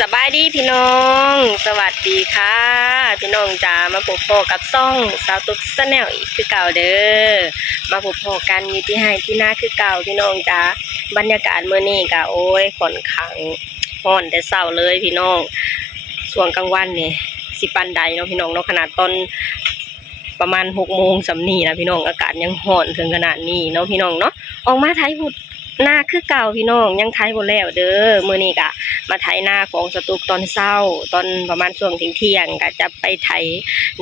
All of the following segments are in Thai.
สบายดีพี่น้องสวัสดีค่ะพี่น้องจ๋ามาพบพ่อกับซ่องสาวตุ๊กแนลอีกคือเก่าเด้อมาพบพ่อกันอยู่ที่ให้ที่หน้าคือเก่าพี่น้องจ๋าบรรยากาศมื้อนี้ก็โอ้ยค่อนข้างร้อนแต่เช้าเลยพี่น้องช่วงกลางวันนี่สิปานใดเนาะพี่น้องเนาะขนาดตอนประมาณ6 โมงสำนีนะพี่น้องอากาศยังร้อนถึงขนาดนี้เนาะพี่น้องเนาะออกมาไถหุดหน้าคือเก่าพี่น้องยังไถบ่แล้วเด้อมื้อนี้ก็มาไถหน้าของสตุกตอนเช้าตอนประมาณช่วงเที่ยงก็จะไปไถ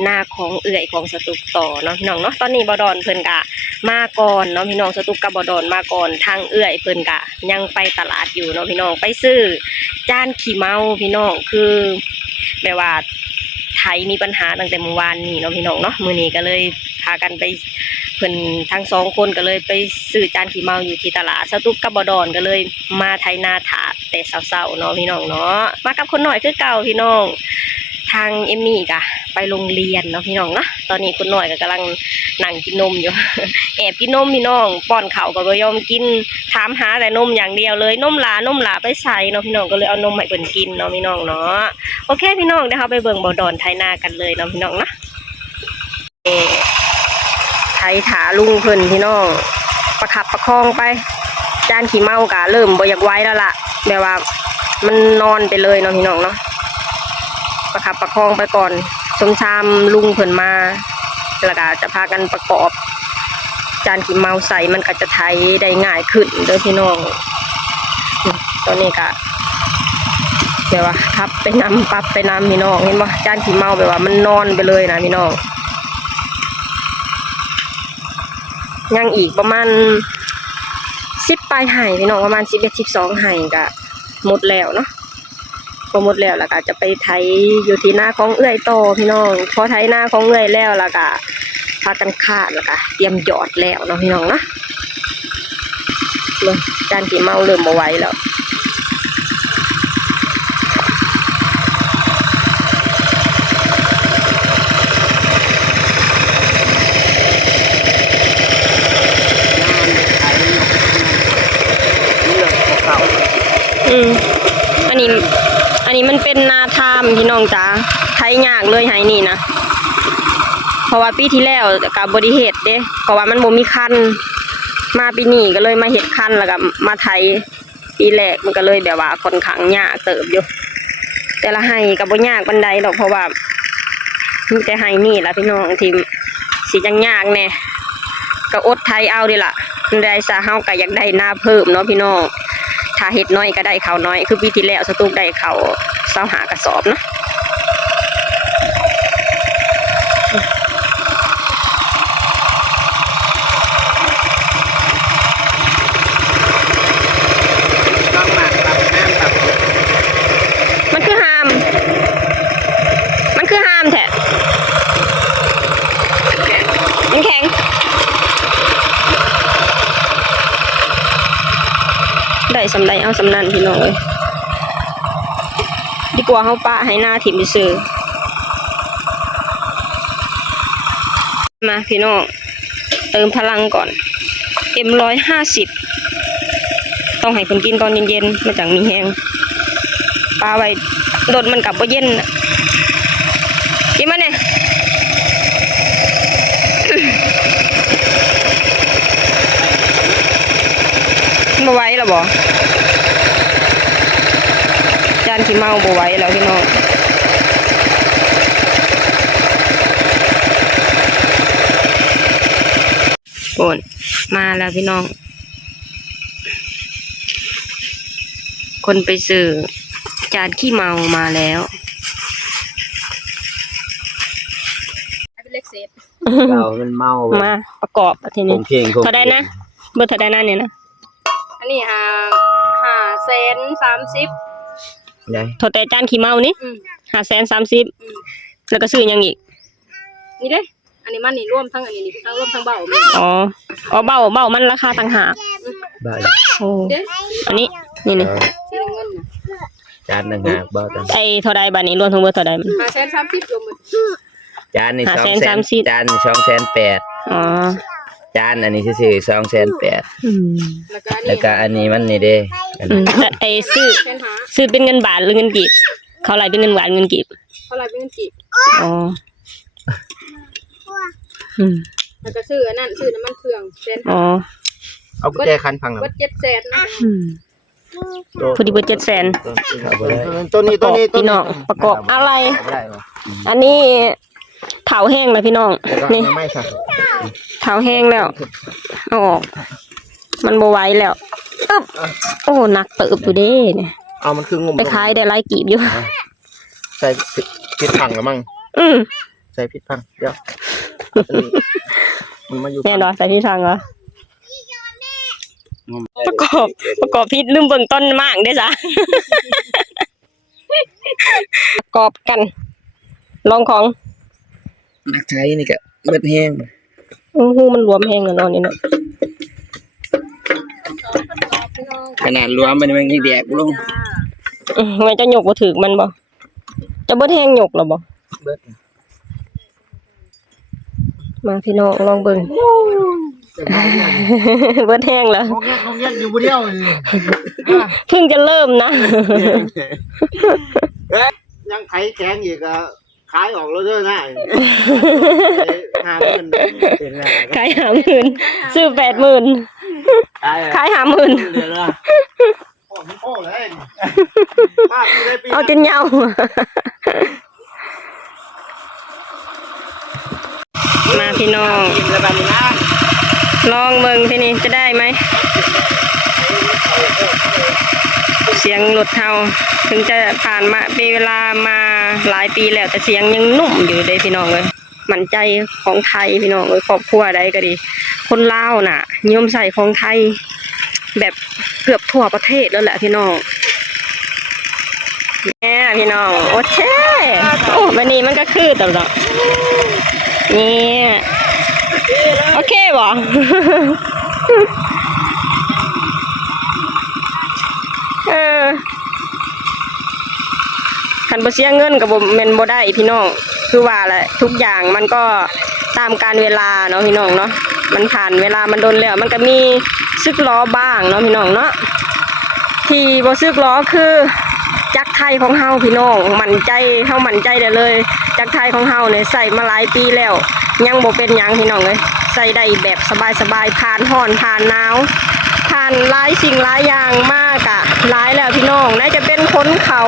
หน้าของเอื้อยของสตุกต่อเนาะพี่น้องเนาะตอนนี้บ่ดอนเพิ่นก็มาก่อนเนาะพี่น้องสตุกกับบ่ดอนมาก่อนทางเอื้อยเพิ่นก็ยังไปตลาดอยู่เนาะพี่น้องไปซื้อจานขี้เมาพี่น้องคือแบบว่าไถมีปัญหาตั้งแต่เมื่อวานนี้เนาะพี่น้องเนาะมื้อนี้ก็เลยพากันไปเพิ่นทั้ง2 คนก็เลยไปซื้อจานขี้เมาอยู่ที่ตลาดสตุกกับบดอนก็เลยมาไถนาถาดแต่เช้าๆเนาะพี่น้องเนาะมากับคนหน่อยคือเก่าพี่น้องทางเอมมี่ก็ไปโรงเรียนเนาะพี่น้องเนาะตอนนี้คนหน่อยก็กำลังนั่งกินนมอยู่ แอบกินนมพี่น้องป้อนข้าวก็บ่ยอมกินถามหาแต่นมอย่างเดียวเลยนมหลาไปใส่เนาะพี่น้องก็เลยเอานมให้เพิ่นกินเนาะพี่น้องเนาะโอเคพี่น้องเดี๋ยวเราไปเบิ่งบดอนไถนากันเลยเนาะพี่น้องเนาะไถถาลุงเพิ่นพี่น้องประคับประคองไปจานขี้เมากะเริ่มบ่อยากไว้แล้วล่ะแบบว่ามันนอนไปเลยเนาะพี่น้องเนาะประคับประคองไปก่อนสมชามลุงเพิ่นมาแล้วก็จะพากันประกอบจานขี้เมาใส่มันก็จะไถได้ง่ายขึ้นเด้อพี่น้องตอนนี้ก็แบบว่าทับไปนำปรับไปนำพี่น้องเห็นบ่จานขี้เมาแบบว่ามันนอนไปเลยนะพี่น้องยังอีกประมาณ10 ปลายไห่พี่น้องประมาณ11-12 ไห่ก็หมดแล้วเนาะพอหมดแล้วก็จะไปไถอยู่ที่หน้าของเอื้อยโตพี่น้องพอไถหน้าของเอื้อยแล้วก็พากันคาดแล้วก็เตรียมหยอดแล้วเนาะพี่น้องเนาะเลยจานขี้เมาเริ่มบ่ไหวแล้วอันนี้มันเป็นนาทามพี่น้องจ๋าไถยากเลยไห้นี่นะเพราะว่าปีที่แล้วกับบริเหตุเด้เพราะว่ามันบ่มีคันมาปีนี้ก็เลยมาเฮ็ดคันแล้วก็มาไถปีแรกมันก็เลยแบบว่าค่อนข้างยากเติบอยู่แต่ละไห้ก็บ่ยากปานใดหรอกเพราะว่ามีแต่ไห้นี่ล่ะพี่น้องที่สิจังยากแน่ก็อดไถเอาดิล่ะได้ซะเฮาก็อยากได้นาเพิ่มเนาะพี่น้องถ้าเห็ดน้อยก็ได้เขาน้อยคือปีที่แล้วสตุกได้เขา25 กระสอบเนาะมันคือหามแท้มันแข็งได้สำไรเอาสำนันพี่น้องเลยดีกว่าเขาปะให้หน้าถิ่มไปซื้อมาพี่น้องเติมพลังก่อนM150ต้องให้คนกินตอนเย็นๆมาจากมีแห้งปลาไว้โดดมันกลับว่าเย็นกินมาเนี่ยมาไว้หรอบ่จานขี้เมาบ่ไว้แล้วพี่น้องโอนมาแล้วพี่น้องคนไปซื้อจานขี้เมามาแล้วเป็นเล็กเศษเรามันเมามาประกอบทีนี้เท่าได้นะเบอร์เท่าได้นะเนี่ยนะอันนี้530,000เท่าแต่จานขี้เมานี่530,000แล้วก็ซื้อยังอีกนี่เด้อันนี้มันนี่รวมทั้งอันนี้นี่ทั้งรวมทั้งเบาอ๋อเบามันราคาต่างหากโอ้อันนี้นี่จานต่างหากเบาต่างไอเท่าใดบัดนี้รวมทั้งเบอร์เท่าใดมัน530,000รวมจานนี่200,000จานนี่280,000อ๋อ จานอันนี้ซื่อ280,000 อืม แล้วก็อันนี้มันนี่เด้อัน อื นี้ มแต่ไอ้ซื้อเป็นเงินบาทหรือเงินกีบเขาไหลเป็นเงินบาทเงินกีบ เขาอะไรเป็นเงินกีบ อ๋ออืม แล้วก็ซื้ออันนั้นซื้อน้ำมันเครื่องแสน อ๋อ เอากุญแจคันพังหน่อย วัด700,000นะ อืมพอดีเบอร์700,000 ตัวนี้ พี่น้องประกอบอะไร ได้บ่ อันนี้เถาแห้งเลยพี่น้อง นี่ ไม่ค่ะ เถาแห้งแล้วเอาออกมันบไหว้แล้วอึ๊บโอ้หนักเติบอยู่เด้เนี่ย เอามันคืองม ไปขายได้หลายกีบอยู่ ใส่พิษพังแล้วมั้ง อืม ใส่พิษพังเดี๋ยวมันมาอยู่ แน่นอนใส่ที่ทางเหรอประกอบพิษลืมเบิ่งต้นมากได้จ้ะ ประกอบกัน ลองของ นักใช้นี่ก็เบิดแห้ง อู้หูมันรวมแห้งแล้วเนอนนี่เนาะ ขนาดรวมมันยังแดกลง มันจะหยกบ่ถึกมันบ่จะเบิดแห้งหยกหรอบ่ เบิด มาพี่น้องลองเบิ่ง เบิดแห้งแล้ว น้องแยกอยู่บ่เดียวนี่ เพิ่งจะเริ่มนะ ยังไขแข็งอีกอ่ะขายออกแล้วเด้อนะหาเงินเป็นไง ขาย50,000ซื้อ80,000ขาย50,000 เดือนละพ่อเลยมากได้ปี เอาจนเหยามาพี่น้อง กินแล้วแบบนี้นะ ลองเบิ่งพี่นี่จะได้ไหม เสียงรถเฮาถึงจะผ่านมาเป็นเวลามาหลายปีแล้วแต่เสียงยังนุ่มอยู่เลยพี่น้องเลยมั่นใจของไทยพี่น้องเลยครอบครัวใดก็ดี คนลาวน่ะนิยมใส่ของไทย แบบเกือบทั่วประเทศแล้วแหละพี่น้องเนี่ยพี่น้องโอเคโอ้วันนี้มันก็คือตลอดเนี่ยโอเคบ่ คันบ่เสียเงินก็บ่แม่นบ่ได้พี่น้องคือว่าแหละทุกอย่างมันก็ตามการเวลาเนาะพี่น้องเนาะมันผ่านเวลามันโดนแล้วมันก็มีซึกล้อบ้างเนาะพี่น้องเนาะที่บ่ซึกล้อคือจักรไทยของเฮาพี่น้องมั่นใจเฮามั่นใจได้เลยจักรไทยของเฮาเนี่ยใส่มาหลายปีแล้วยังบ่เป็นหยังพี่น้องเอ้ยใส่ได้แบบสบายๆผ่านร้อนผ่านหนาวผ่านหลายสิ่งหลายอย่างมากอะหลายแล้วพี่น้องน่าจะเป็นคนเขา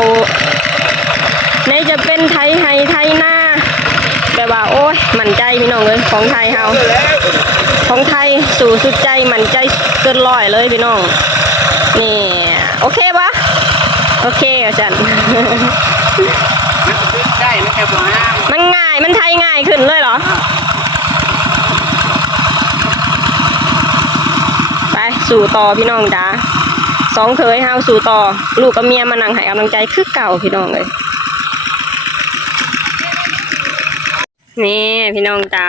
ในจะเป็นไทยไฮไทยหน้าแบบว่าโอ้ยมั่นใจพี่น้องเลยของไทยเฮาของไทยสู่สุดใจมั่นใจเกินร้อยเลยพี่น้องนี่โอเคปะโอเคอาจารย์ ได้ไม่แค่บ่ห้าม มันง่ายมันไทยง่ายขึ้นเลยเหรอไปสู่ต่อพี่น้องจ้าสองเคยเฮาสู่ต่อลูกกับเมียมานั่งให้กำลังใจคือเก่าพี่น้องเลยนี่พี่น้องจ้า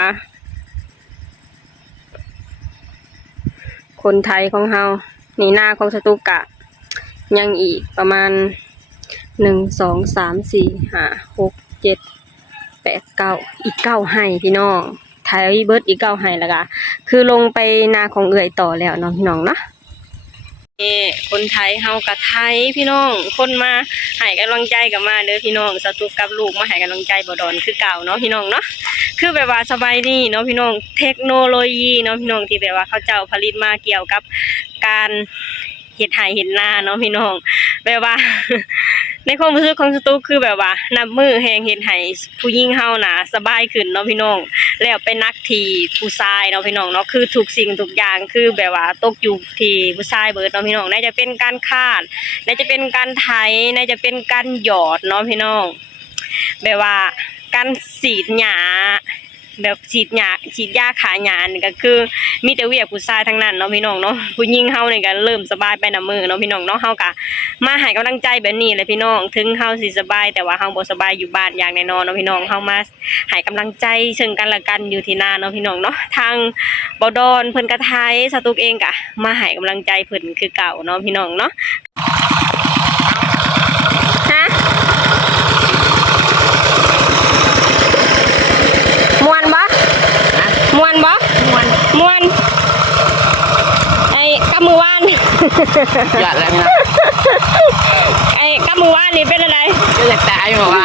คนไทยของเฮานี่หน้าของสตุกะยังอีกประมาณ1 2 3 4 5 6 7 8 9อีก9ให้พี่น้องไทยเบิร์ดอีก9ให้แล้วก็คือลงไปนาของเอื่อยต่อแล้วน้องพี่น้องเนาะนี่คนไทยเฮากับไทยพี่น้องคนมาให้กำลังใจกับมาเด้อพี่น้องสตุกกับลูกมาให้กำลังใจบ่ดอนคือเก่าเนาะพี่น้องเนาะคือแบบว่าสบายดีเนาะพี่น้องเทคโนโลยีเนาะพี่น้องที่แบบว่าเขาเจ้าผลิตมาเกี่ยวกับการเฮ็ดไร่เฮ็ดนาเนาะพี่น้องแบบว่า ในความรู้สึกของสตุกคือแบบว่านับมือแหงเฮ็ดให้ผู้หญิงเฮาน่ะสบายขึ้นเนาะพี่น้องแล้วไปนักที่ผู้ชายเนาะพี่น้องเนาะคือทุกสิ่งทุกอย่างคือแบบว่าตกอยู่ที่ผู้ชายเบิดเนาะพี่น้องน่าจะเป็นการคาดน่าจะเป็นการไถน่าจะเป็นการหยอดเนาะพี่น้องแบบว่าการฉีดหญ้าแบบฉีดยาขาหญ้านี่ก็คือมีแต่เวียกผู้ชายทั้งนั้นเนาะพี่น้องเนาะผู้หญิงเฮานี่ก็เริ่มสบายไปนำมือเนาะพี่น้องเนาะเฮาก็มาให้กำลังใจแบบนี้แหละพี่น้องถึงเฮาสิสบายแต่ว่าเฮาบ่สบายอยู่บ้านอย่างแน่นอนเนาะพี่น้องเฮามาให้กำลังใจซึ่งกันและกันอยู่ที่หน้าเนาะพี่น้องเนาะทางบ่ดอนเพิ่นก็ไทยสตุกเองก็มาให้กำลังใจเพิ่นคือเก่าเนาะพี่น้องเนาะฮะม่วนบ่ม่วนบ่ม่วน อยากแล้วนะ ไอ้กับมือว่านนี่เป็นอะไร ก็อยากตายบอกว่า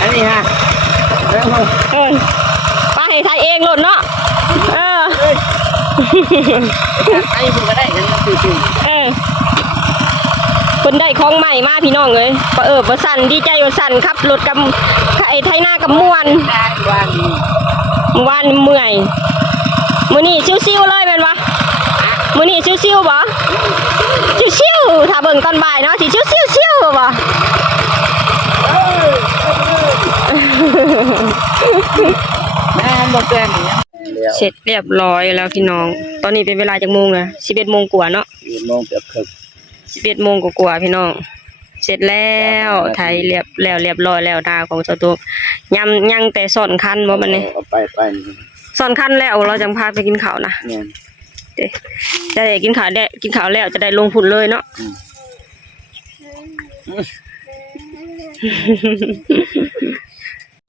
อันนี้ฮะเรื่องของ ป้าให้ไทยเองหล่นเนาะเออ ไอ้ผมก็ได้กันจริง คนได้ของใหม่มาพี่น้องเลยบ่สั่นดีใจบ่สั่นครับรถกับไอ้ไทยหน้ากับม่วน ๆได้วันนี้ ว่านเมื่อยมื้อนี้ชิวๆเลยแม่นบ่มื้อนี้ชิวๆบ่ชิวๆถ้าเบิ่งตอนบ่ายเนาะสิชิวๆบ่ แม่บอกแกอย่างเงี้ย เสร็จเรียบร้อยแล้วพี่น้องตอนนี้เป็นเวลาจักโมงอะ11 โมงกว่าเนาะ มองเกือบครึ่ง 11 โมงกว่าๆพี่น้องเสร็จแล้วไทยเรียบร้อยแล้วนาของเจ้าตัวยังแต่ซ่อนคันบ่บัดนี้ เอาไปนี่ ซ่อนคันแล้วเราจังพาไปกินข้าวนะ เนี่ย จะได้กินข้าวแล้วจะได้ลงพุ่นเลยเนาะ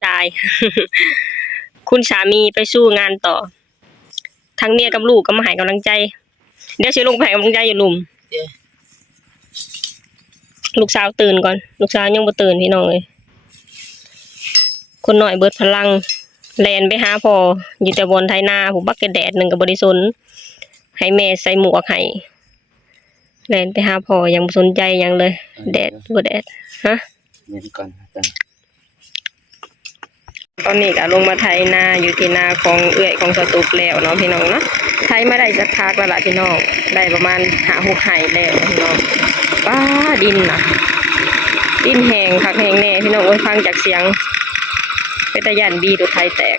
ตาย คุณสามีไปสู้งานต่อทั้งเมียกับลูกก็มาให้กำลังใจเดี๋ยวสิลงไปให้กำลังใจอยู่หลุมลูกสาวตื่นก่อนลูกสาวยังบ่ตื่นพี่น้องเลยคนหน่อยเบิดพลังแลนไปหาพ่ออยู่แต่บนไถนาผู้บักแดดหนึ่งกับบริสุทธิ์ให้แม่ใส่หมวกให้แลนไปหาพ่อยังบ่สนใจหยังเลยแดดบ่แดดฮะ เงินก่อนจัง ตอนนี้ก็ลงมาไถนาอยู่ที่นาของเอื้อยของสตุกแล้วเนาะพี่น้องเนาะไถมาได้สักพักแล้วล่ะพี่น้องได้ประมาณ5-6 ไห่แล้วพี่น้องป้าดินน่ะดินแห้งคักแห้งแน่พี่น้องโอ้ยฟังจากเสียงเป็นตะยันบีตัวไทยแตก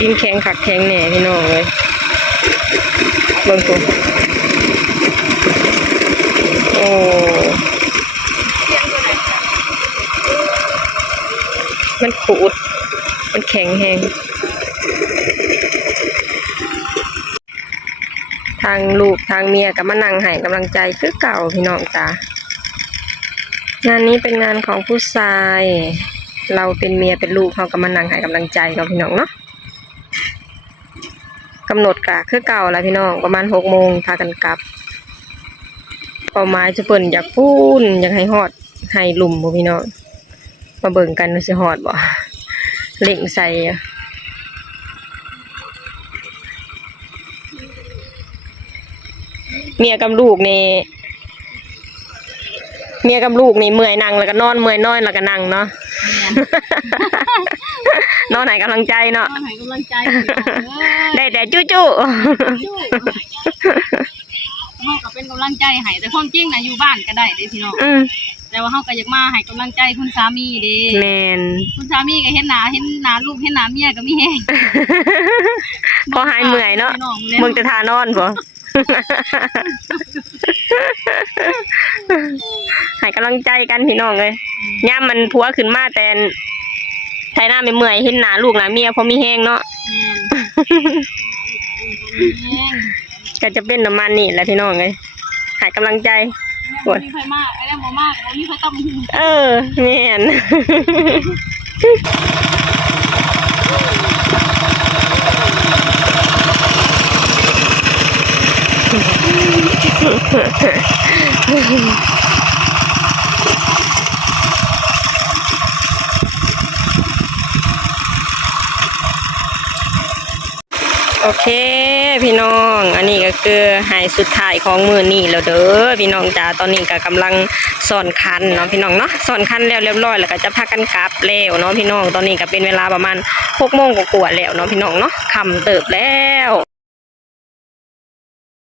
ดินแข็งคักแข็งแน่พี่น้องเลยเบิ่งตัวโอ้มันขูดมันแข็งแห้งทางลูกทางเมียก็มานั่งให้กำลังใจคือเก่าพี่น้องจ้างานนี้เป็นงานของผู้ชายเราเป็นเมียเป็นลูกเขาก็มานั่งให้กำลังใจเราพี่น้องเนาะกำหนดกะคือเก่าแล้วพี่น้องประมาณ6 โมงพากันกลับเป้าหมายจะเปิ่นอยากพูนอยากให้ฮอดให้หลุมบ่พี่น้องมาเบิ่งกันว่าสิฮอดบ่เล่งใส่เมียกับลูกนี่เมื่อยนั่งแล้วก็นอนเมื่อยนอนแล้วก็นั่งเนาะ นอนให้กำลังใจเนาะ ให้กำลังใจ ได้แต่จู้ เฮาก็เป็นกำลังใจให้แต่ความจริงน่ะอยู่บ้านก็ได้เด้พี่น้อง แต่ว่าเฮาก็อยากมาให้กำลังใจคุณสามีเด้ แม่น คุณสามีก็เห็นหน้าลูกเห็นหน้าเมียก็มีแฮง พอหายเมื่อยเนาะมึงจะทานอนบ่ ให้กำลังใจกันพี่น้องเลยย่ามมันผัวขึ้นมาแต่ไทยหน้าไม่เมื่อยเห็นหน้าลูกหน้าเมียพอมีแห้งเนาะ ก็จะเป็นประมาณนี้แหละพี่น้องเลยให้กำลังใจ บ่มีใครมากไอ้นั่นบ่มากบ่มีใครต้อง แม่น โอเคพี่น้องอันนี้ก็คือหายสุดท้ายของมือนี่แล้วเด้อพี่น้องจ้าตอนนี้ก็กำลังสอนคันเนาะพี่น้องเนาะสอนคันแล้วเรียบร้อยแล้วก็จะพากันกลับแล้วเนาะพี่น้องตอนนี้ก็เป็นเวลาประมาณ6 โมงกว่าๆแล้วเนาะพี่น้องเนาะค่ำเติบแล้ว